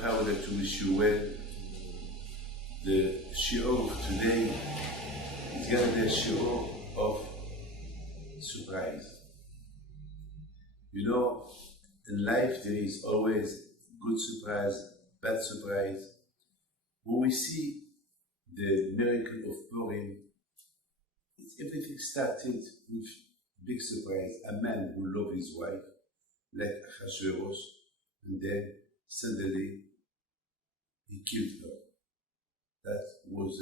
Bracha, I would like to wish you well. The shiur of today is going to be a shiur of surprise. You know, in life there is always good surprise, bad surprise. When we see the miracle of Purim, everything started with big surprise. A man who loved his wife, like Hashverosh, and then suddenly he killed her. That was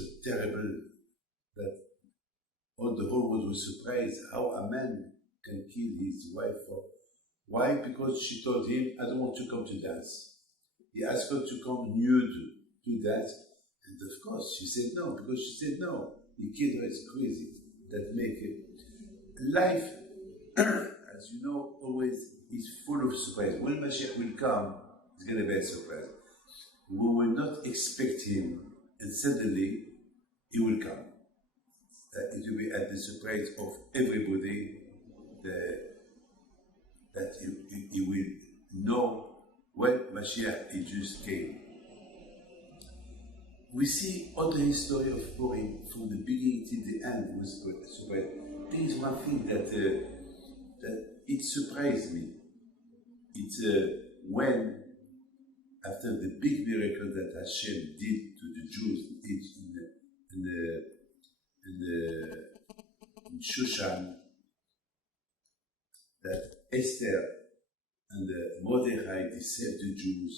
a terrible. That all the whole world was surprised how a man can kill his wife. Why? Because she told him, "I don't want to come to dance." He asked her to come nude to dance, and of course she said no. Because she said no, he killed her. It's crazy. That make it. Life, as you know, always is full of surprise. When Mashiach will come, it's going to be a surprise. We will not expect him, and suddenly he will come. It will be at the surprise of everybody that he will know when Mashiach he just came. We see all the history of Purim from the beginning till the end was surprise. There is one thing that it surprised me. It's when, after the big miracle that Hashem did to the Jews in Shushan, that Esther and Mordechai saved the Jews,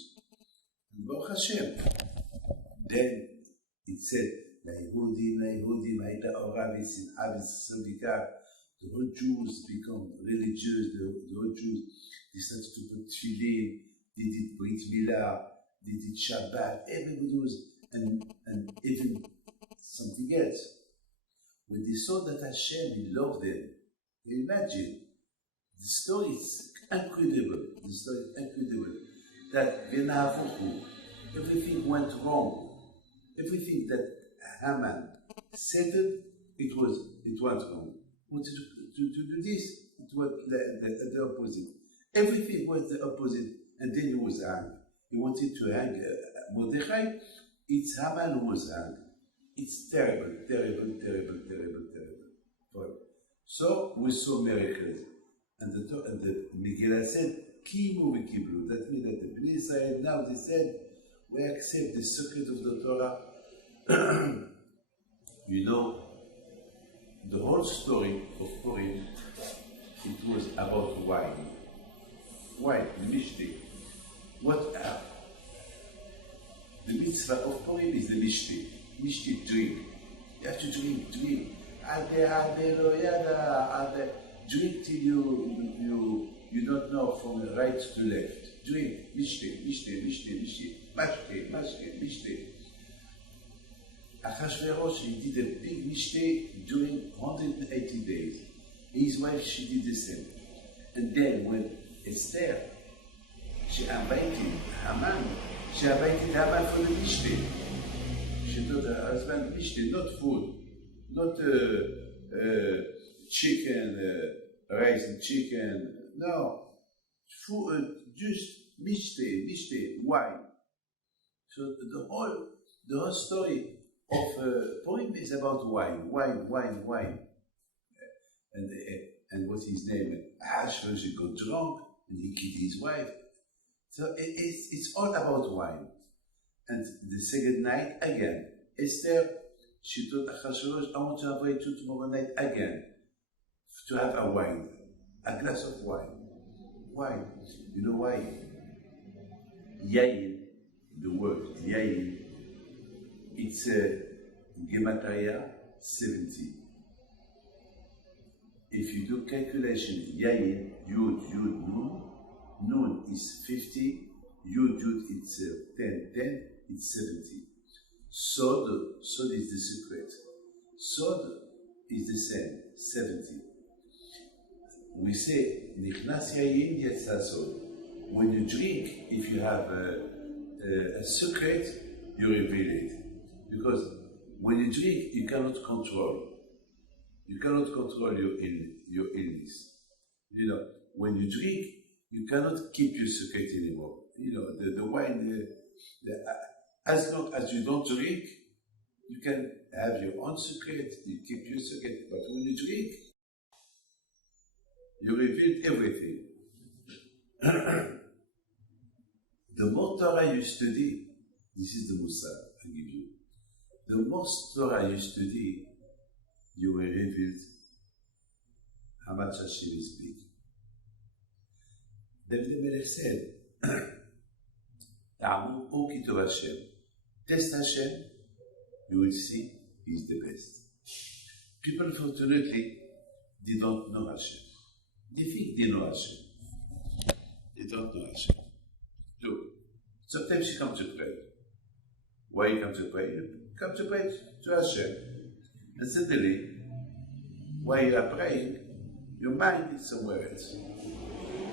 and Baruch Hashem. Then it said, "La'ihudim, ha'ita orav v'sin'a v'sodika." The whole Jews become religious. The whole Jews decided to put tefillin. They did Brit Milah. They did Shabbat. Everybody was, and even something else. When they saw that Hashem, He loved them, you imagine, the story is incredible. The story is incredible. That V'nahavuchu, everything went wrong. Everything that Haman settled, it went wrong. Wanted to do this, it was the opposite. Everything was the opposite, and then he was hanged. He wanted to hang Mordechai. It's Haman who was hanged. It's terrible, terrible, terrible, terrible, terrible. So we saw miracles, and the Megillah said, "Kimu v'kiblu." That means that the Bnei Israel now they said, "We accept the secret of the Torah." You know, the whole story of Purim, it was about wine. Wine, mishte. What the mitzvah of Purim is the mishte. Mishte, drink. You have to drink. Drink till you don't know from the right to left. Drink, mishte. Mashke. Achashverosh, he did a big mishte during 180 days. His wife, she did the same. And then when Esther, she invited Haman for the mishte. She told her husband, mishte, not food, not chicken, rice and chicken, no. Food, just mishte, wine. So the whole story of Purim is about wine. And what's his name? Hashem, he got drunk and he killed his wife. So it's all about wine. And the second night again, Esther, she told Achashverosh, "I want to invite you tomorrow night again to have a wine, a glass of wine." Why? You know why? Yain, the word Yain, it's Gematria 70. If you do calculation, Yain, Yud, Nun is 50, Yud, it's 10, it's 70. Sod is the secret. Sod is the same, 70. We say, Nichnas Yain Yetza Sod. When you drink, if you have a secret, you reveal it. Because when you drink, you cannot control. You cannot control your illness. You know, when you drink, you cannot keep your secret anymore. the wine, as long as you don't drink, you can have your own secret, you keep your secret, but when you drink, you reveal everything. The more Torah you study, this is the Musar I give you. The more Torah you study, you will reveal how much Hashem is big. David Melech said, Ta'amu o kitov Hashem. Test Hashem, you will see He's the best. People, unfortunately, they don't know Hashem. They think they know Hashem. They don't know Hashem. Look, sometimes you come to pray. Why you come to pray? You come to pray to Hashem. And suddenly, while you are praying, your mind is somewhere else.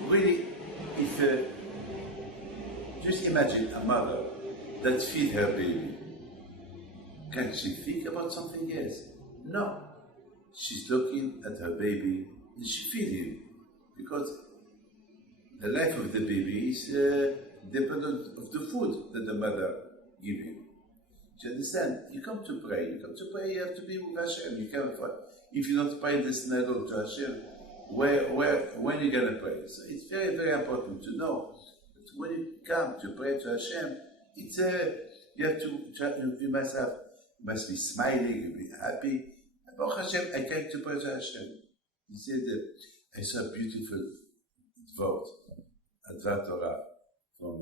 Really, if just imagine a mother that feeds her baby. Can she think about something else? No. She's looking at her baby and she feeds him. Because the life of the baby is dependent of the food that the mother gives him. Do you understand? You come to pray, you have to be with Hashem. You can't find. If you don't pray in the synagogue to Hashem, when are you going to pray? So it's very, very important to know that when you come to pray to Hashem, it's you have to, you must be smiling, you be happy. About Hashem, I came to pray to Hashem. He said, I saw a beautiful vote, Advar Torah, from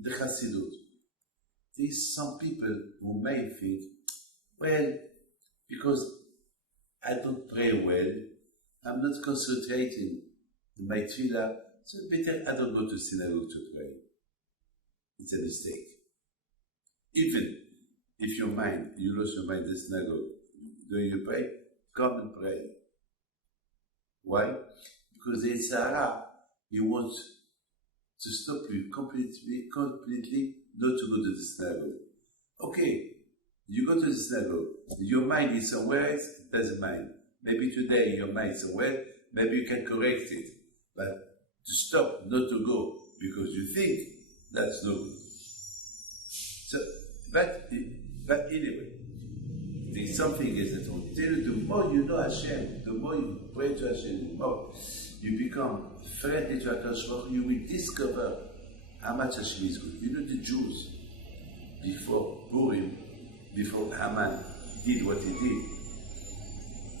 the Chassidut. There's some people who may think, well, because I don't pray well, I'm not concentrating in my tefillah, so better I don't go to synagogue to pray. It's a mistake. Even if you lose your mind in the synagogue, do you pray? Come and pray. Why? Because the Yitzhara, he wants to stop you completely not to go to the synagogue. Okay, you go to the synagogue, your mind is somewhere else, it doesn't mind. Maybe today your mind is somewhere, maybe you can correct it. But to stop, not to go, because you think, that's no good. So, but anyway, there's something is that will tell you, the more you know Hashem, the more you pray to Hashem, the more you become friendly to HaKadosh, you will discover how much Hashem is good. You know the Jews, before Purim, before Haman did what he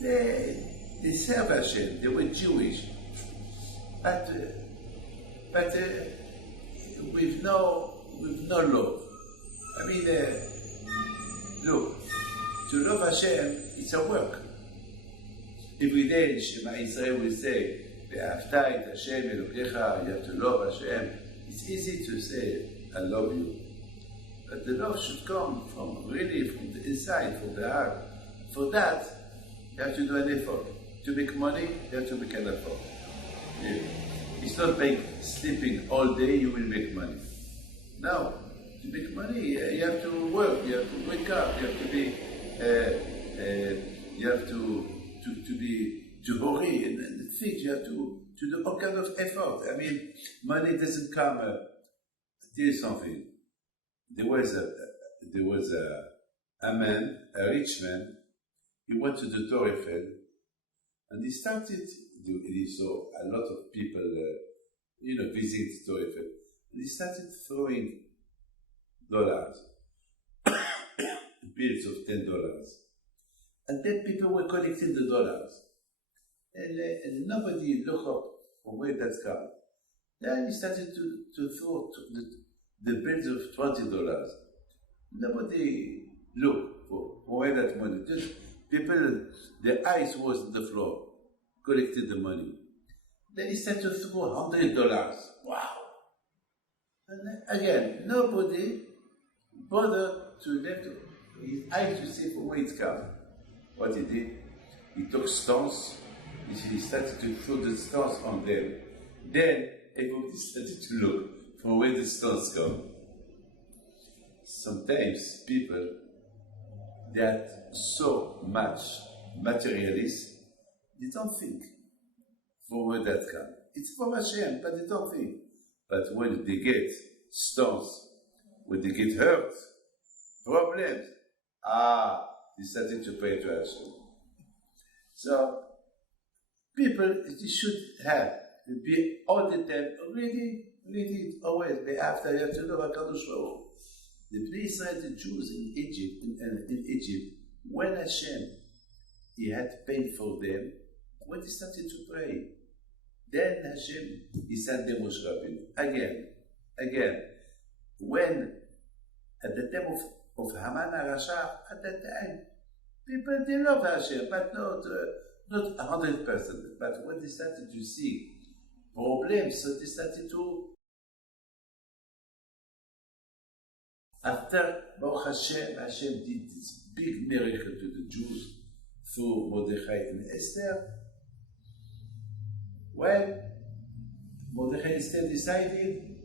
did, they served Hashem, they were Jewish, but with no love. I mean, look, to love Hashem, it's a work. Every day, Shema Israel will say, "Ve'ahavta et Hashem Elokecha." You have to love Hashem. It's easy to say, "I love you," but the love should come from the inside, from the heart. For that, you have to do an effort. To make money, you have to make an effort. Yeah. It's not like sleeping all day, you will make money. No. To make money, you have to work, you have to wake up, you have to be, you have to hurry and think, you have to do all kind of effort. I mean, money doesn't come. I'll tell you something. There was a man, a rich man. He went to the Torah Eiffel, and he started. He saw a lot of people, visiting the Torah Eiffel, and he started throwing dollars, bills of $10, and then people were collecting the dollars, and nobody looked up from where that's come. Then he started to throw the bills of $20. Nobody looked for where that money. Just people, their eyes was on the floor, collected the money. Then he started to throw $100. Wow! And then, again, nobody bothered to lift his eyes to see from where it's come. What he did, he took stones, he started to throw the stones on them. Then everybody started to look from where the stones come. Sometimes people, they are so much materialist, they don't think from where that comes. It's from Hashem, but they don't think. But when they get stones, when they get hurt, problems, they started to pray to Hashem. So people should be all the time ready, always be after. You have to know HaKadosh Baruch Hu. The Israel, the Jews in Egypt, when Hashem, He had paid for them, when they started to pray, then Hashem, He sent them Moshe Rabbeinu. Again, when at the time of Haman HaRasha, at that time, people, they love Hashem, but not 100%. But when they started to see problems, so they started to. After Baruch Hashem did this big miracle to the Jews through Mordechai and Esther. Well, Mordechai and Esther decided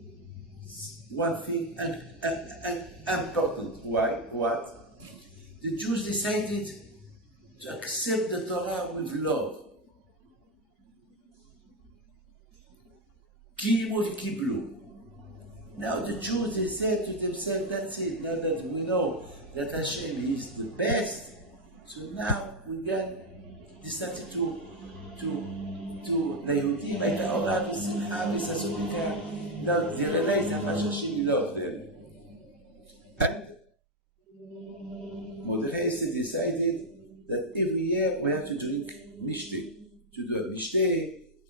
one thing important. Why? What? The Jews decided to accept the Torah with love. Kimu v'kiblu. Now the Jews, they said to themselves, that's it, now that we know that Hashem is the best, so now we can decide to ליהודים הייתה עולה בשמחה וששו now they realize how much Hashem loved them. And Mordechai decided that every year we have to drink mishte, to do a mishte,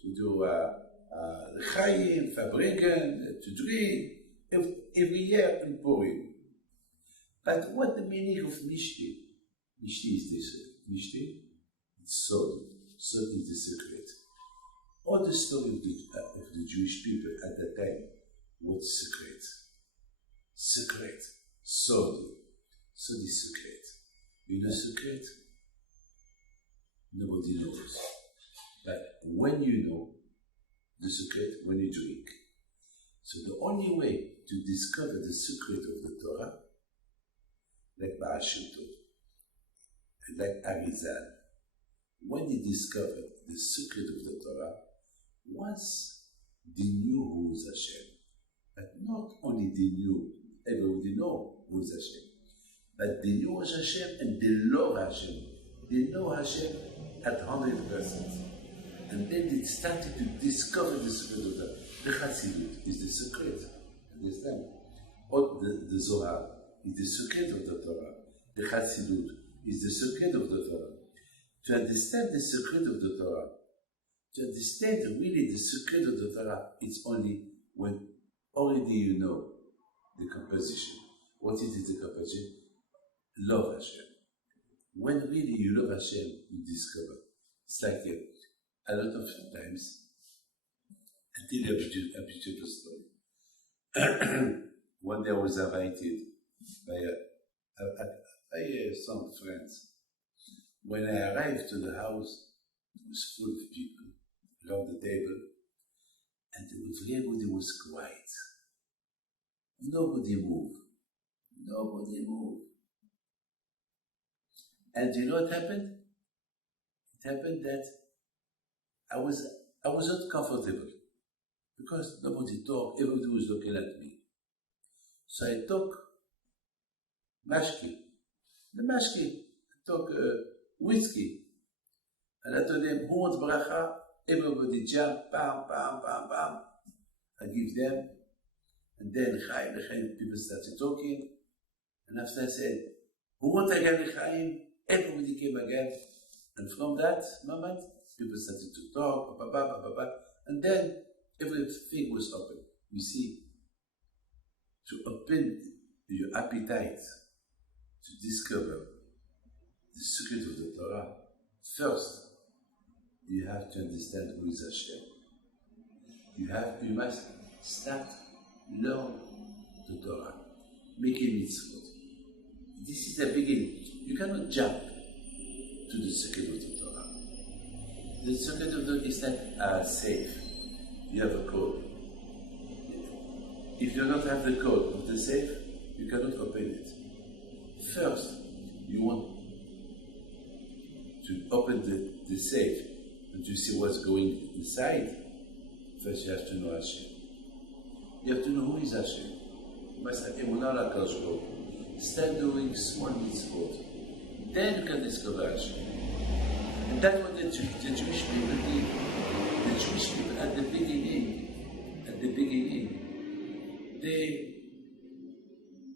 to do L'chaim, Farbrengen, to drink, every year in Purim. But what the meaning of Mishte? Mishte is this. Mishte? It's Sod. Sod is the secret. All the story of the Jewish people at that time was secret. Secret. Sod. Sod is secret. You know secret? Nobody knows. But when you know the secret, when you drink. So the only way to discover the secret of the Torah, like Parsha, and like Arizal, when they discovered the secret of the Torah, once they knew who was Hashem, but not only they knew, everybody know who is Hashem, but they knew who was Hashem and they love Hashem. They know Hashem at 100%. And then they started to discover the secret of the Chassidut is the secret. Understand? Or the Zohar is the secret of the Torah. The Chassidut is the secret of the Torah. To understand the secret of the Torah, to understand really the secret of the Torah, it's only when already you know the composition. What is the composition? Love Hashem. When really you love Hashem, you discover. It's like a lot of times, I tell you a beautiful story. One day I was invited by some friends. When I arrived to the house, it was full of people around the table, and everybody was quiet. Nobody moved. Nobody moved. And you know what happened? It happened that I was not comfortable because nobody talked, everybody was looking at me. So I took mashki. I took whiskey. And I told them, who wants bracha? Everybody jumped, bam, bam, bam, bam. I give them. And then L'chaim, people started talking. And after I said, who wants again L'chaim? Everybody came again. And from that moment, people started to talk, and then everything was open. You see, to open your appetite to discover the secret of the Torah, first, you have to understand who is Hashem. You must start learn the Torah, making mitzvot. This is the beginning. You cannot jump to the secret of the Torah. The secret of the Torah is like safe. You have a code. If you don't have the code of the safe, you cannot open it. First, you want to open the safe and to see what's going inside. First, you have to know Hashem. You have to know who is Hashem. You must have emunah l'Akadosh Baruch Hu. Start doing small mitzvot. Then you can discover Hashem. And that's what the Jewish people did. The Jewish people at the beginning,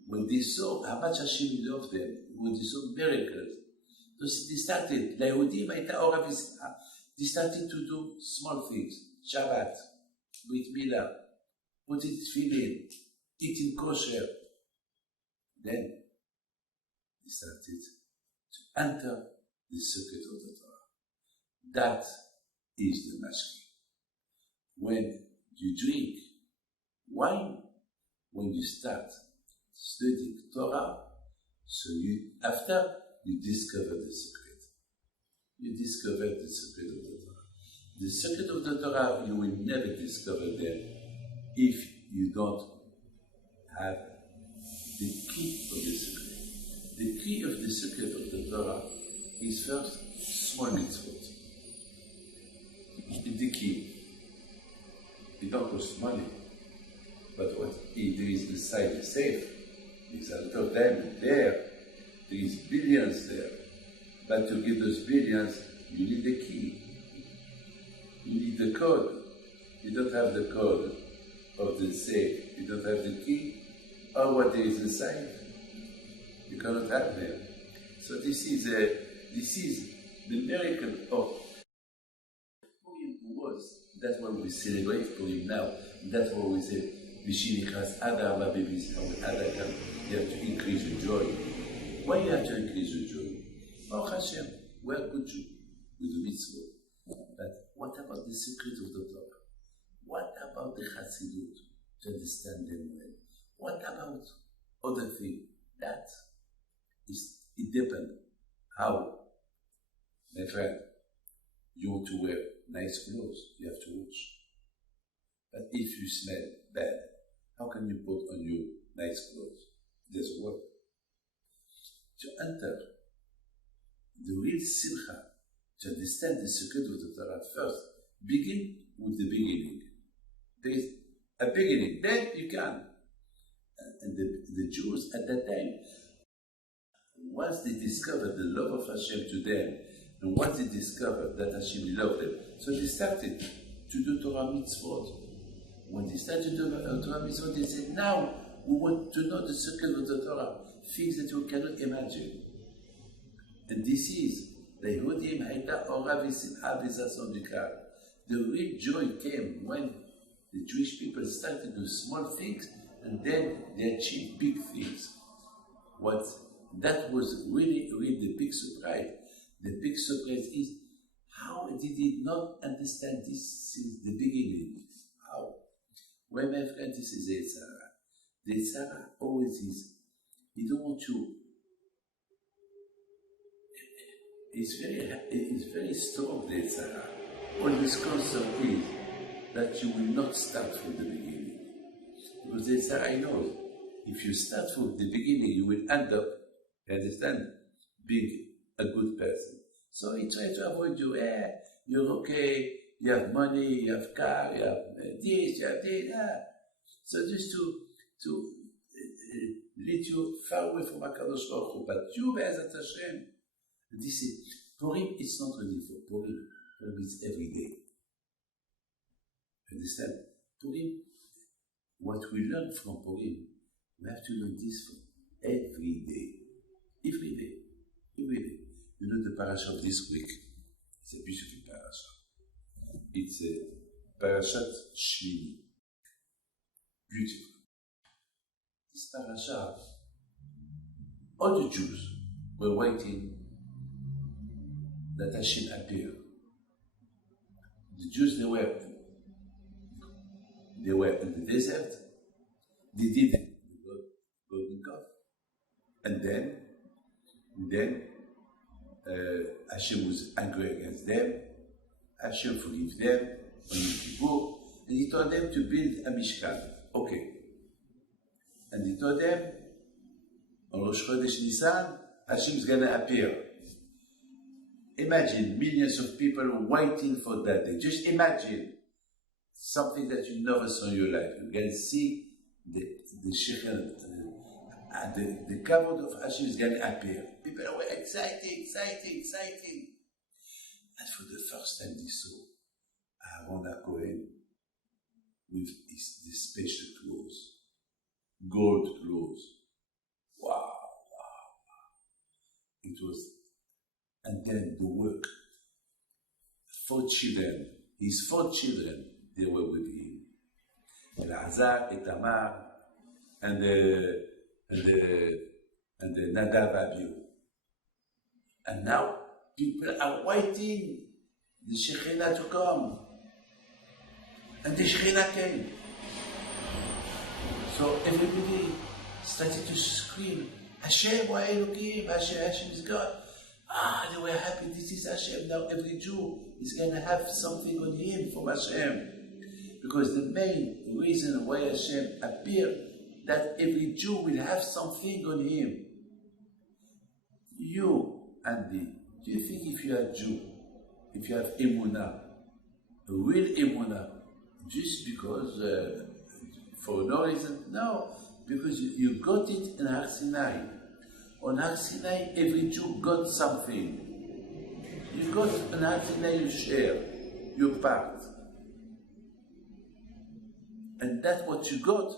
when they saw how much Hashem loved them, when they saw miracles, so they started, they started to do small things. Shabbat, Brit Milah, putting tefillin, eating kosher. Then they started to enter the secret of the Torah. That is the mashkin. When you drink wine, when you start studying Torah, so after you discover the secret. You discover the secret of the Torah. The secret of the Torah you will never discover there if you don't have the key of the secret. The key of the secret of the Torah is first small mitzvot. It's the key. It don't cost money. But what if there is inside the safe? There's a lot of diamond there. There is billions there. But to get those billions, you need the key. You need the code. You don't have the code of the safe. You don't have the key. Or what there is inside. You cannot have them. So this is the miracle of Purim was. That's what we celebrate Purim now. That's what we say. You have to increase your joy. Why you have to increase your joy? Oh Hashem, we are good Jew with the mitzvah. But what about the secret of the Torah? What about the Chassidut? To understand them well. What about other things? That is, it depends. How? My friend, you want to wear nice clothes, you have to wash. But if you smell bad, how can you put on you nice clothes? It doesn't work. To enter the real simcha, to understand the secret of the Torah first, begin with the beginning. There is a beginning, then you can. And the Jews at that time, once they discovered the love of Hashem to them, and once they discovered that Hashem loved them, so they started to do Torah mitzvot. When they started to do Torah mitzvot, they said, now we want to know the secret of the Torah, things that you cannot imagine. And this is the Yehudim Haita Ora V'Simcha V'Sason B'Kar. The real joy came when the Jewish people started to do small things and then they achieved big things. That was really the big surprise. The big surprise is how did he not understand this since the beginning? How? Well, my friend, this is the Tzara. The Tzara always is. He don't want you. It's very strong, the Tzara. All his concern is that you will not start from the beginning. Because the Tzara knows, if you start from the beginning, you will end up, you understand, being a good person. So he tries to avoid you. You're okay, you have money, you have car, you have this, you have this. So just to lead you far away from HaKadosh Baruch Hu. But you, Be'ezat Hashem, this is, Purim, it's not only for Purim. Purim is every day. Understand? Purim, what we learn from Purim, we have to learn this from every day. Every day. Every day. You know the Parsha of this week? It's a beautiful Parsha. It's a Parashat Shemini. Beautiful. This Parasha, all the Jews were waiting that Hashem appear. The Jews, they were in the desert. They did the golden calf. And then Hashem was angry against them. Hashem forgave them on Yom Kippur, and he told them to build a Mishkan. Okay. And he told them, on Rosh Chodesh Nisan, Hashem is going to appear. Imagine millions of people waiting for that day. Just imagine something that you never saw in your life. You can see the Shekhinah, the kavod of Hashem is going to appear. People are excited. And for the first time they saw Aaron HaKohen with the special clothes, gold clothes. Wow. It was, and then the work. 4 children, his 4 children, they were with him. Elazar, Itamar, and the Nadav Abihu. And now people are waiting the Shekhinah to come. And the Shekhinah came. So everybody started to scream, Hashem, why are you looking? Hashem is God. They were happy, this is Hashem. Now every Jew is going to have something on him from Hashem. Because the main reason why Hashem appeared, that every Jew will have something on him. You, Andy, do you think if you are Jew, if you have emunah, a real emunah, just because, for no reason? No, because you got it in Har Sinai. On Har Sinai, every Jew got something. You got on Har Sinai, you share your part. And that's what you got.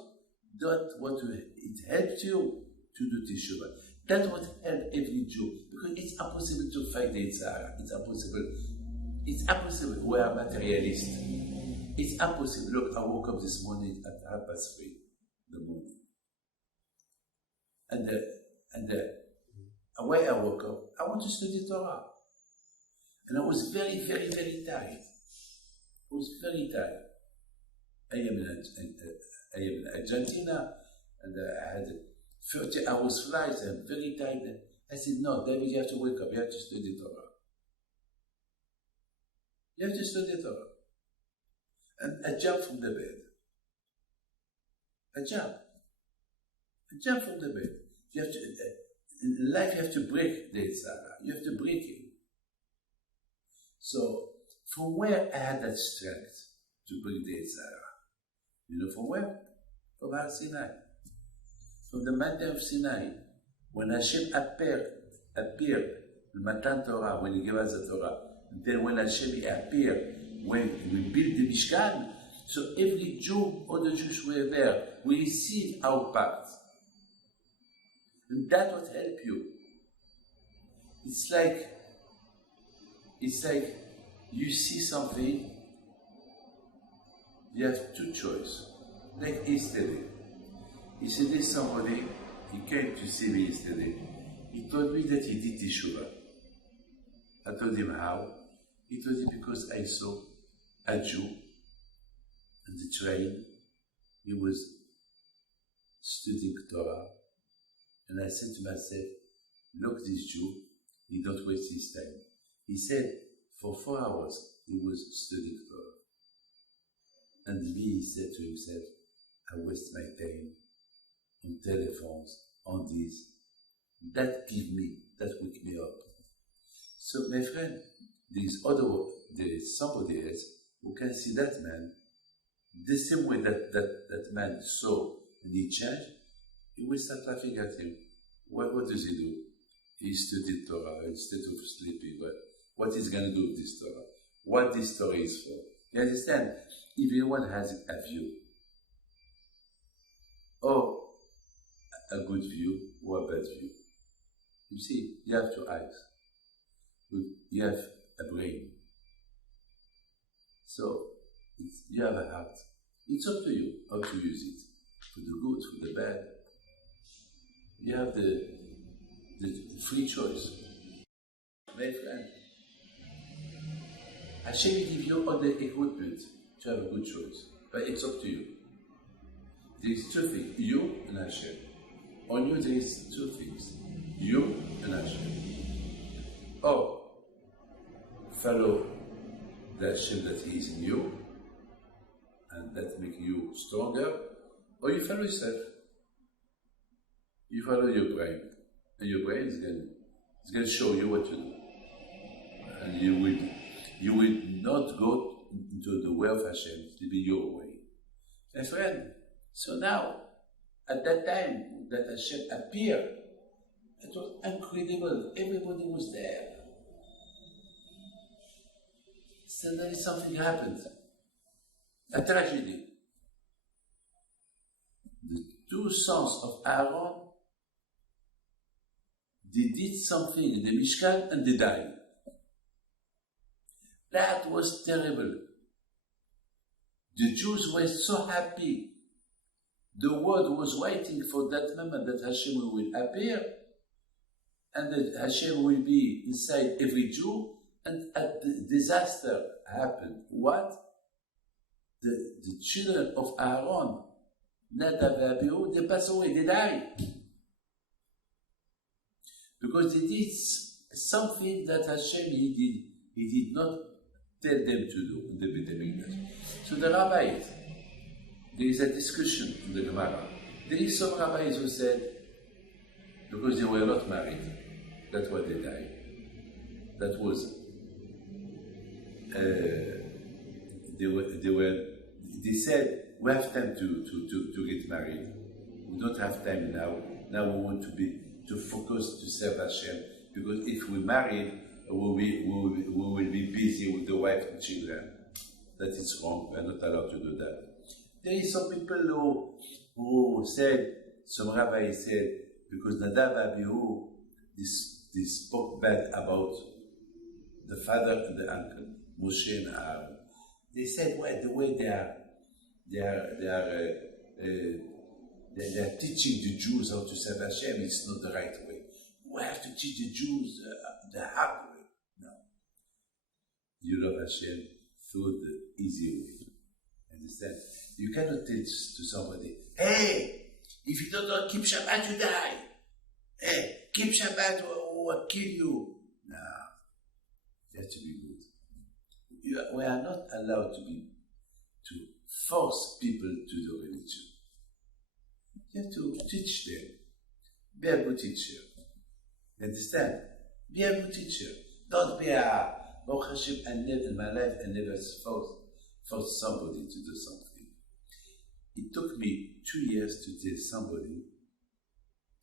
That's what it helped you to do Teshuvah. That's what helped every Jew. Because it's impossible to fight the Yitzhak. It's impossible. It's impossible. We are materialists. It's impossible. Look, I woke up this morning at 3:30 in the morning. And when I woke up, I want to study Torah. And I was very, very, very tired. I was very tired. I am in Argentina, and I had 30 hours flight, I'm very tired. I said, no, David, you have to wake up, you have to study Torah. You have to study Torah. And I jumped from the bed. I jumped from the bed. You have to, in life you have to break the Yitzhak. You have to break it. So, from where I had that strength to break the Yitzhak? You know from where? From Har Sinai. From the mountain of Sinai. When Hashem appeared in Matan Torah, when he gave us the Torah, and then when Hashem appeared, when we built the Mishkan, so every Jew, all the Jews were there, we received our part. And that would help you. It's like you see something, you have 2 choices. Like yesterday. Yesterday somebody, he came to see me yesterday. He told me that he did Teshuvah. I told him how. He told me because I saw a Jew on the train. He was studying Torah. And I said to myself, look, this Jew, he don't waste his time. He said, for 4 hours, he was studying Torah. And me, he said to himself, I waste my time on telephones, on this. That wake me up. So, my friend, there's somebody else who can see that man the same way that man saw and he changed. He will start laughing at him. What does he do? He studied Torah instead of sleeping. But what he's going to do with this Torah? What this Torah is for? You understand? Everyone has a view. Or a good view or a bad view. You see, you have 2 eyes. You have a brain. So, you have a heart. It's up to you how to use it. For the good, for the bad. You have the free choice. My friend, Hashem will give you all the equipment to have a good choice. But it's up to you. There is 2 things, you and Hashem. On you there is 2 things, you and Hashem. Or follow the Hashem that He is in you, and that makes you stronger, or you follow yourself. You follow your brain, and your brain is going to show you what to do. And you will not go into the way of Hashem, it will be your way. My friend, so now, at that time that Hashem appeared, it was incredible. Everybody was there. Suddenly something happened. A tragedy. The two sons of Aaron, they did something in the Mishkan and they died. That was terrible. The Jews were so happy. The world was waiting for that moment that Hashem will appear and that Hashem will be inside every Jew, and the disaster happened. What? The children of Aaron, Nadav and Abihu, they passed away, they died. Because they did something that Hashem, he did not tell them to do in the Beit HaMikdash. So the rabbis, there is a discussion in the Gemara. There is some rabbis who said, because they were not married, that's why they died. That was, they said, we have time to get married. We don't have time now. Now we want to focus to serve Hashem, because if we married, we will be busy with the wife and children. That is wrong. We are not allowed to do that. There is some people who said, some rabbis said, because Nadav and Abihu, they spoke bad about the father and the uncle, Moshe and Aaron. They said, well, the way they are teaching the Jews how to serve Hashem, it's not the right way. We have to teach the Jews the hard way. No. You love Hashem through the easy way. Understand? You cannot teach to somebody, hey, if you don't keep Shabbat, you die. Hey, keep Shabbat or we'll kill you. No. You have to be good. We are not allowed to force people to do religion. You have to teach them. Be a good teacher. You understand? Be a good teacher. Don't be a Baruch Hashem, in my life I never forced somebody to do something. It took me 2 years to tell somebody,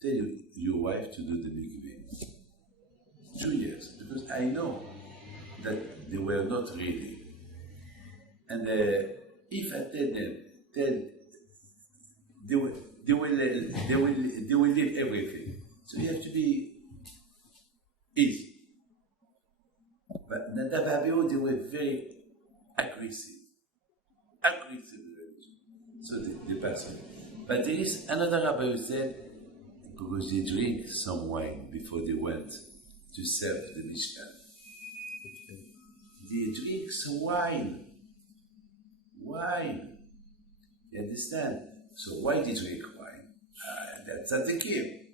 tell your wife to do the mikveh. 2 years, because I know that they were not ready. And if I tell them, they will leave everything. So you have to be easy. But Nadav and Abihu, they were very aggressive. So they passed away. But there is another rabbi who said, because they drink some wine before they went to serve the Mishkan. They drink some wine. You understand? So why they drink wine? That's not the key.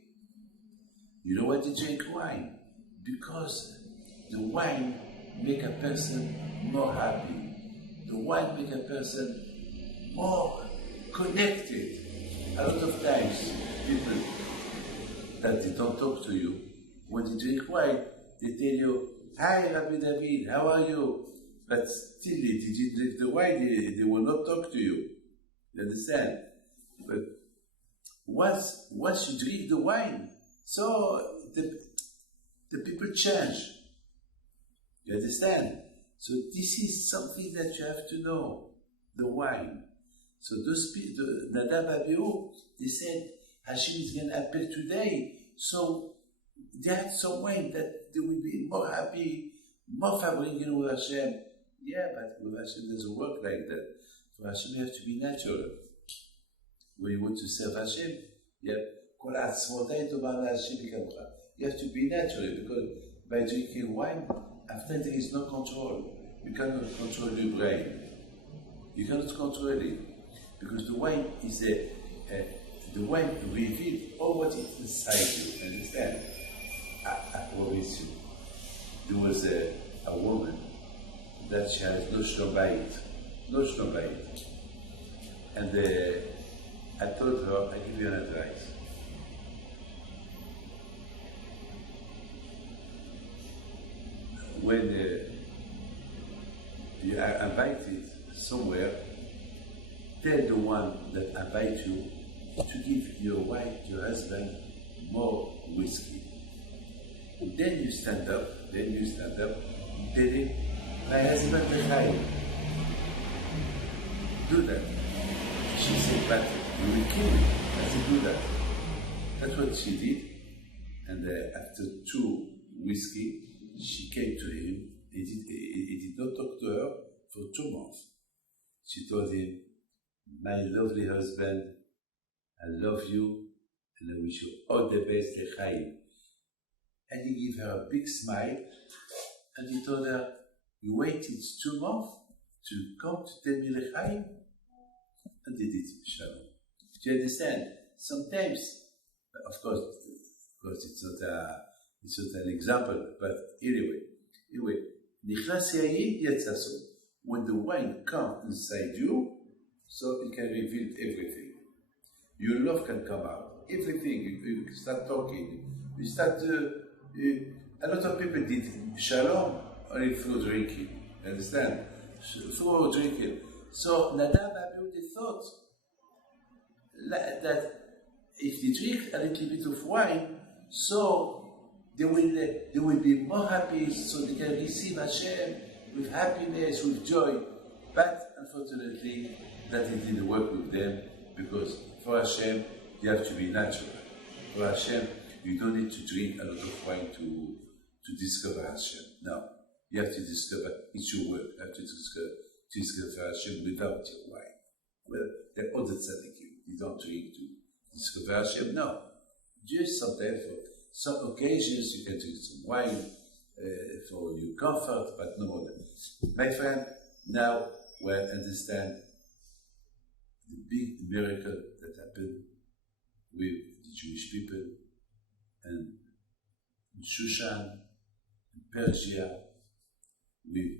You know why they drink wine? Because the wine make a person more happy. The wine make a person more connected. A lot of times, people that they don't talk to you, when they drink wine, they tell you, hi Rabbi David, how are you? But still, they didn't drink the wine, they will not talk to you. You understand? But once you drink the wine, so the people change. You understand? So this is something that you have to know, the wine. So those people, Nadav and Abihu, they said, Hashem is going to appear today, so they had some wine that they will be more happy, more fabricated with Hashem. Yeah, but with Hashem doesn't work like that. For Hashem, you have to be natural. When you want to serve Hashem, you have to be natural, because by drinking wine, after there is no control. You cannot control your brain. You cannot control it, because the wine is the wine reveals all what is inside you. Understand? I promise you. There was a woman that she has no shlombayit. And I told her, I give you an advice. When you are invited somewhere, tell the one that invite you to give your wife, your husband, more whiskey. And then you stand up, tell him, my husband is high. Do that. She said, but you will kill me. I said, do that. That's what she did. And after 2 whiskey, she came to him. He did not talk to her for 2 months. She told him, my lovely husband, I love you, and I wish you all the best, L'chaim. And he gave her a big smile, and he told her, you waited 2 months to come to tell me L'chaim? And they did shalom. Do you understand? Sometimes, of course it's not an example, but anyway, Nichlas yayin yatsa sod. When the wine comes inside you, so it can reveal everything. Your love can come out. Everything. You start talking. You start. A lot of people did shalom only through drinking. Understand? Through drinking. So Nadab Abihu thought that if they drink a little bit of wine, so they will be more happy, so they can receive Hashem with happiness, with joy. But unfortunately, that it didn't work with them, because for Hashem, you have to be natural. For Hashem, you don't need to drink a lot of wine to discover Hashem. No, you have to discover, it's your work, you have to discover Hashem without your wine. Well, there are other tzaddikim, you don't drink to discover Hashem, no. Just sometimes, for some occasions, you can drink some wine for your comfort, but no more than. My friend, now we understand the big miracle that happened with the Jewish people and in Shushan, in Persia, with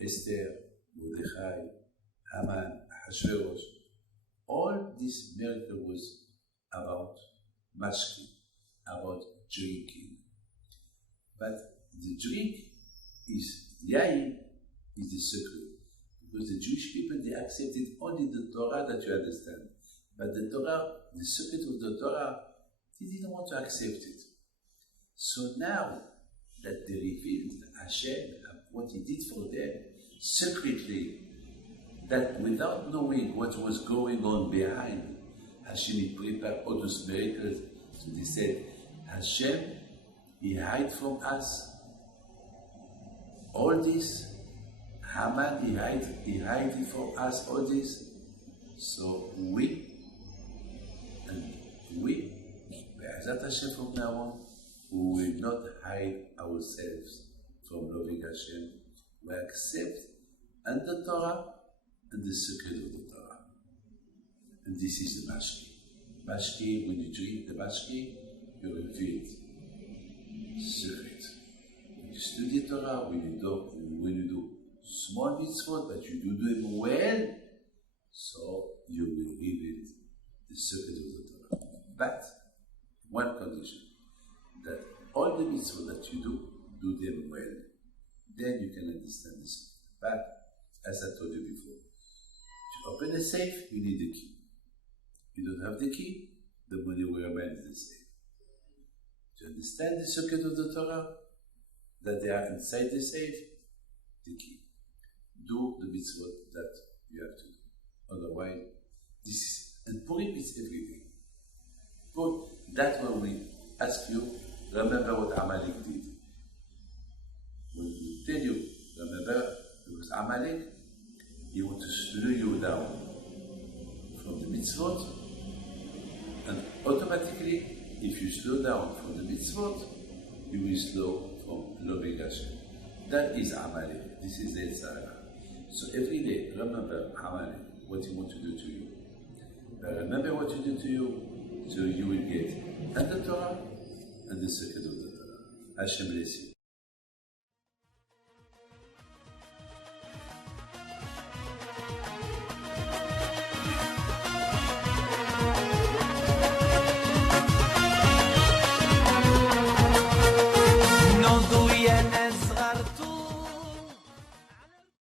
Esther, Mordechai, Haman, Ahasuerus. All this miracle was about mashkin, about drinking. But the drink is, yain is the secret. Because the Jewish people, they accepted only the Torah that you understand. But the Torah, the secret of the Torah, they didn't want to accept it. So now that they revealed Hashem, what He did for them, secretly, that without knowing what was going on behind, Hashem prepared all those miracles. So they said, Hashem, He hid from us all this. Haman, he hide it from us, all this. So we, Be'ezat Hashem from now on, we will not hide ourselves from loving Hashem. We accept and the Torah and the secret of the Torah. And this is the mashki. Mashki, when you drink the mashki, you reveal secret. When you study Torah, when you do small mitzvot, but you do them well, so you will reveal the secret of the Torah. But one condition, that all the mitzvot that you do them well. Then you can understand the secret. But as I told you before, to open a safe, you need the key. You don't have the key, the money will remain in the safe. To understand the secret of the Torah, that they are inside the safe, the key. Do the mitzvot that you have to do. Otherwise, this is, and Purim is everything. But that's when we ask you, remember what Amalek did. When we tell you, remember, because Amalek, he wants to slow you down from the mitzvot, and automatically, if you slow down from the mitzvot, you will slow from loving Hashem. That is Amalek. This is the Sahara. So every day, remember Amalek, what he wants to do to you. But remember what he did to you, so you will get and the Torah and the secret of the Torah. Hashem bless you.